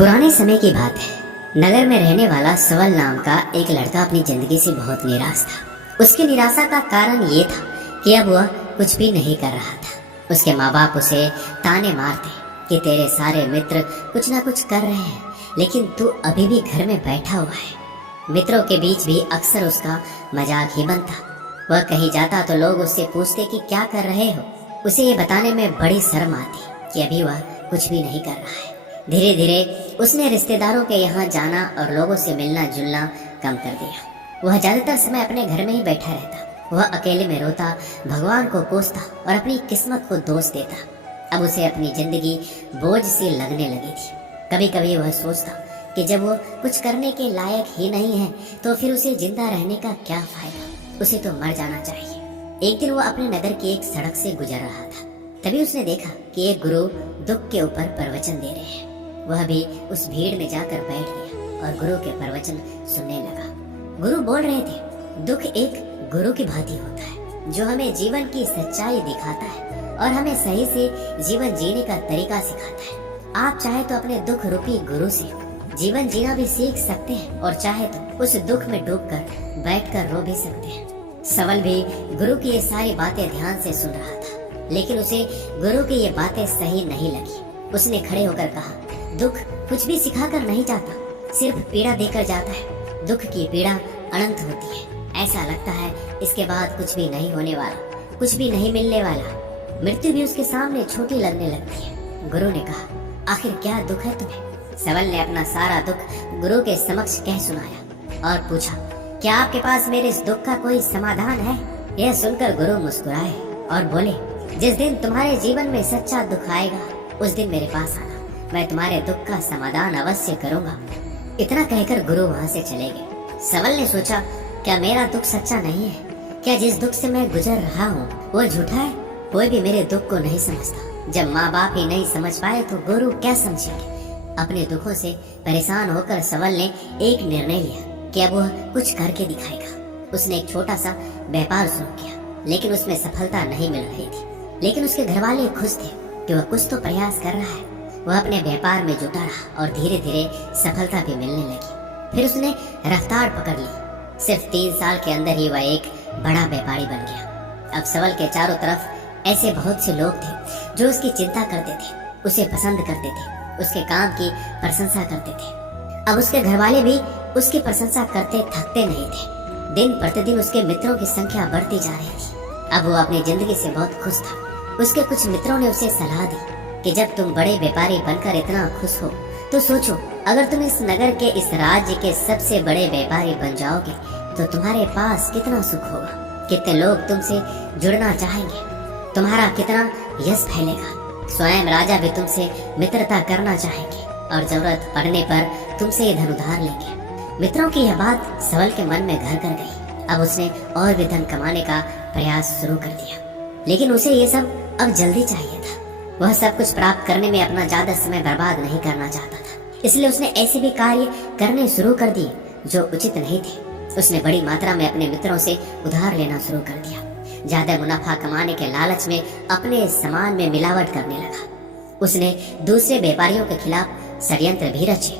पुराने समय की बात है। नगर में रहने वाला सवल नाम का एक लड़का अपनी जिंदगी से बहुत निराश था। उसकी निराशा का कारण ये था कि अब वह कुछ भी नहीं कर रहा था। उसके माँ बाप उसे ताने मारते कि तेरे सारे मित्र कुछ ना कुछ कर रहे हैं, लेकिन तू अभी भी घर में बैठा हुआ है। मित्रों के बीच भी अक्सर उसका मजाक ही बनता। वह कहीं जाता तो लोग उससे पूछते कि क्या कर रहे हो। उसे ये बताने में बड़ी शर्म आती कि अभी वह कुछ भी नहीं कर रहा है। धीरे धीरे उसने रिश्तेदारों के यहाँ जाना और लोगों से मिलना जुलना कम कर दिया। वह ज्यादातर समय अपने घर में ही बैठा रहता। वह अकेले में रोता, भगवान को कोसता और अपनी किस्मत को दोष देता। अब उसे अपनी जिंदगी बोझ सी लगने लगी थी। कभी कभी वह सोचता कि जब वो कुछ करने के लायक ही नहीं है तो फिर उसे जिंदा रहने का क्या फायदा। उसे तो मर जाना चाहिए। एक दिन वो अपने नगर की एक सड़क से गुजर रहा था। तभी उसने देखा कि एक गुरु दुख के ऊपर प्रवचन दे रहे हैं। वह भी उस भीड़ में जाकर बैठ गया और गुरु के प्रवचन सुनने लगा। गुरु बोल रहे थे, दुख एक गुरु की भांति होता है जो हमें जीवन की सच्चाई दिखाता है और हमें सही से जीवन जीने का तरीका सिखाता है। आप चाहे तो अपने दुख रूपी गुरु से जीवन जीना भी सीख सकते हैं और चाहे तो उस दुख में डूबकर बैठकर रो भी सकते हैं। सवल भी गुरु की ये सारी बातें ध्यान से सुन रहा था, लेकिन उसे गुरु की ये बातें सही नहीं लगी। उसने खड़े होकर कहा, दुख कुछ भी सिखाकर नहीं जाता, सिर्फ पीड़ा देकर जाता है। दुख की पीड़ा अनंत होती है। ऐसा लगता है इसके बाद कुछ भी नहीं होने वाला, कुछ भी नहीं मिलने वाला। मृत्यु भी उसके सामने छोटी लगने लगती है। गुरु ने कहा, आखिर क्या दुख है तुम्हें? सवल ने अपना सारा दुख गुरु के समक्ष कह सुनाया और पूछा, क्या आपके पास मेरे इस दुख का कोई समाधान है? यह सुनकर गुरु मुस्कुराए और बोले, जिस दिन तुम्हारे जीवन में सच्चा दुख आएगा उस दिन मेरे पास आना, मैं तुम्हारे दुख का समाधान अवश्य करूंगा। इतना कहकर गुरु वहाँ से चले गए। सवल ने सोचा, क्या मेरा दुख सच्चा नहीं है? क्या जिस दुख से मैं गुजर रहा हूँ वो झूठा है? कोई भी मेरे दुख को नहीं समझता। जब माँ बाप ही नहीं समझ पाए तो गुरु क्या समझेंगे? अपने दुखों से परेशान होकर सवल ने एक निर्णय लिया कि अब वह कुछ करके दिखाएगा। उसने एक छोटा सा व्यापार शुरू किया, लेकिन उसमें सफलता नहीं मिल रही थी। लेकिन उसके घर वाले खुश थे कि वह कुछ तो प्रयास कर रहा है। वह अपने व्यापार में जुटा रहा और धीरे धीरे सफलता भी मिलने लगी। फिर उसने रफ्तार पकड़ ली। सिर्फ 3 साल के अंदर ही वह एक बड़ा व्यापारी बन गया। अब सवल के चारों तरफ ऐसे बहुत से लोग थे जो उसकी चिंता करते थे, उसे पसंद करते थे, उसके काम की प्रशंसा करते थे। अब उसके घर वाले भी उसकी प्रशंसा करते थकते नहीं थे। दिन प्रतिदिन उसके मित्रों की संख्या बढ़ती जा रही थी। अब वो अपनी जिंदगी से बहुत खुश था। उसके कुछ मित्रों ने उसे सलाह दी कि जब तुम बड़े व्यापारी बनकर इतना खुश हो तो सोचो, अगर तुम इस नगर के, इस राज्य के सबसे बड़े व्यापारी बन जाओगे तो तुम्हारे पास कितना सुख होगा, कितने लोग तुमसे जुड़ना चाहेंगे, तुम्हारा कितना यश फैलेगा। स्वयं राजा भी तुमसे मित्रता करना चाहेंगे और जरूरत पड़ने पर तुमसे ये धन उधार लेंगे। मित्रों की यह बात सवल के मन में घर कर गई। अब उसने और भी धन कमाने का प्रयास शुरू कर दिया, लेकिन उसे ये सब अब जल्दी चाहिए था। वह सब कुछ प्राप्त करने में अपना ज्यादा समय बर्बाद नहीं करना चाहता था, इसलिए उसने ऐसे भी कार्य करने शुरू कर दिए जो उचित नहीं थे। उसने बड़ी मात्रा में अपने मित्रों से उधार लेना शुरू कर दिया। ज्यादा मुनाफा कमाने के लालच में अपने सामान में मिलावट करने लगा। उसने दूसरे व्यापारियों के खिलाफ षड्यंत्र भी रचे।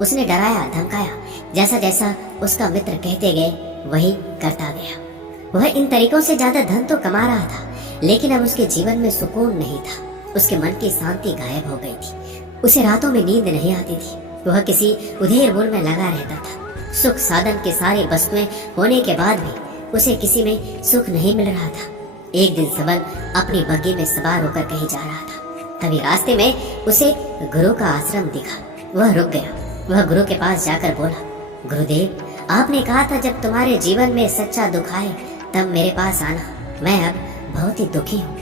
उसने डराया धमकाया, जैसा जैसा उसका मित्र कहते गए वही करता गया। वह इन तरीकों से ज्यादा धन तो कमा रहा था, लेकिन अब उसके जीवन में सुकून नहीं था। उसके मन की शांति गायब हो गई थी। उसे रातों में नींद नहीं आती थी। वह किसी उधेड़ बुन में लगा रहता था। सुख साधन की सारी वस्तुएं होने के बाद भी उसे किसी में सुख नहीं मिल रहा था। एक दिन सवल अपनी बग्गी में सवार होकर कहीं जा रहा था। तभी रास्ते में उसे गुरु का आश्रम दिखा। वह रुक गया। वह गुरु के पास जाकर बोला, गुरुदेव, आपने कहा था जब तुम्हारे जीवन में सच्चा दुख आए तब मेरे पास आना। मैं अब बहुत ही दुखी हूँ।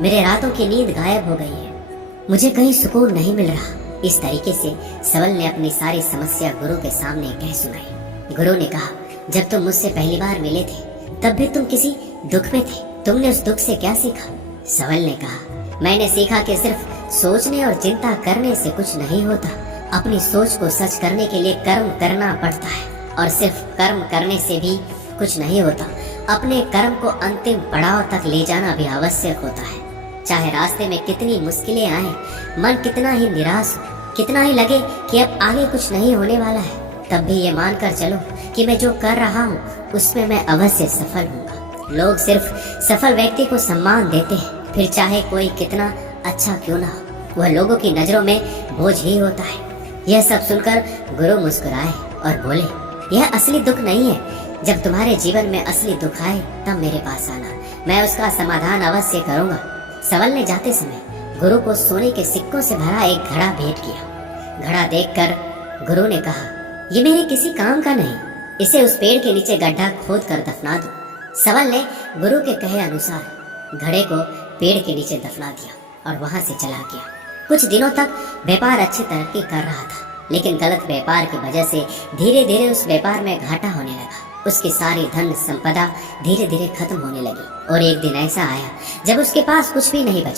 मेरे रातों की नींद गायब हो गई है। मुझे कहीं सुकून नहीं मिल रहा। इस तरीके से सवल ने अपनी सारी समस्या गुरु के सामने कह सुनाई। गुरु ने कहा, जब तुम मुझसे पहली बार मिले थे तब भी तुम किसी दुख में थे। तुमने उस दुख से क्या सीखा? सवल ने कहा, मैंने सीखा कि सिर्फ सोचने और चिंता करने से कुछ नहीं होता। अपनी सोच को सच करने के लिए कर्म करना पड़ता है, और सिर्फ कर्म करने से भी कुछ नहीं होता। अपने कर्म को अंतिम पड़ाव तक ले जाना भी आवश्यक होता है। चाहे रास्ते में कितनी मुश्किलें आए, मन कितना ही निराश हो, कितना ही लगे कि अब आगे कुछ नहीं होने वाला है, तब भी ये मानकर चलो कि मैं जो कर रहा हूँ उसमें मैं अवश्य सफल हूँगा। लोग सिर्फ सफल व्यक्ति को सम्मान देते हैं, फिर चाहे कोई कितना अच्छा क्यों ना हो, वह लोगों की नजरों में बोझ ही होता है। यह सब सुनकर गुरु मुस्कुराए और बोले, यह असली दुख नहीं है। जब तुम्हारे जीवन में असली दुख आए तब मेरे पास आना, मैं उसका समाधान अवश्य करूँगा। सवल ने जाते समय गुरु को सोने के सिक्कों से भरा एक घड़ा भेंट किया। घड़ा देखकर गुरु ने कहा, ये मेरे किसी काम का नहीं, इसे उस पेड़ के नीचे गड्ढा खोद कर दफना दो। सवल ने गुरु के कहे अनुसार घड़े को पेड़ के नीचे दफना दिया और वहां से चला गया। कुछ दिनों तक व्यापार अच्छी तरक्की कर रहा था, लेकिन गलत व्यापार की वजह से धीरे धीरे उस व्यापार में घाटा होने लगा। उसकी सारी धन संपदा धीरे धीरे खत्म होने लगी और एक दिन ऐसा आया जब उसके पास कुछ भी नहीं बचा।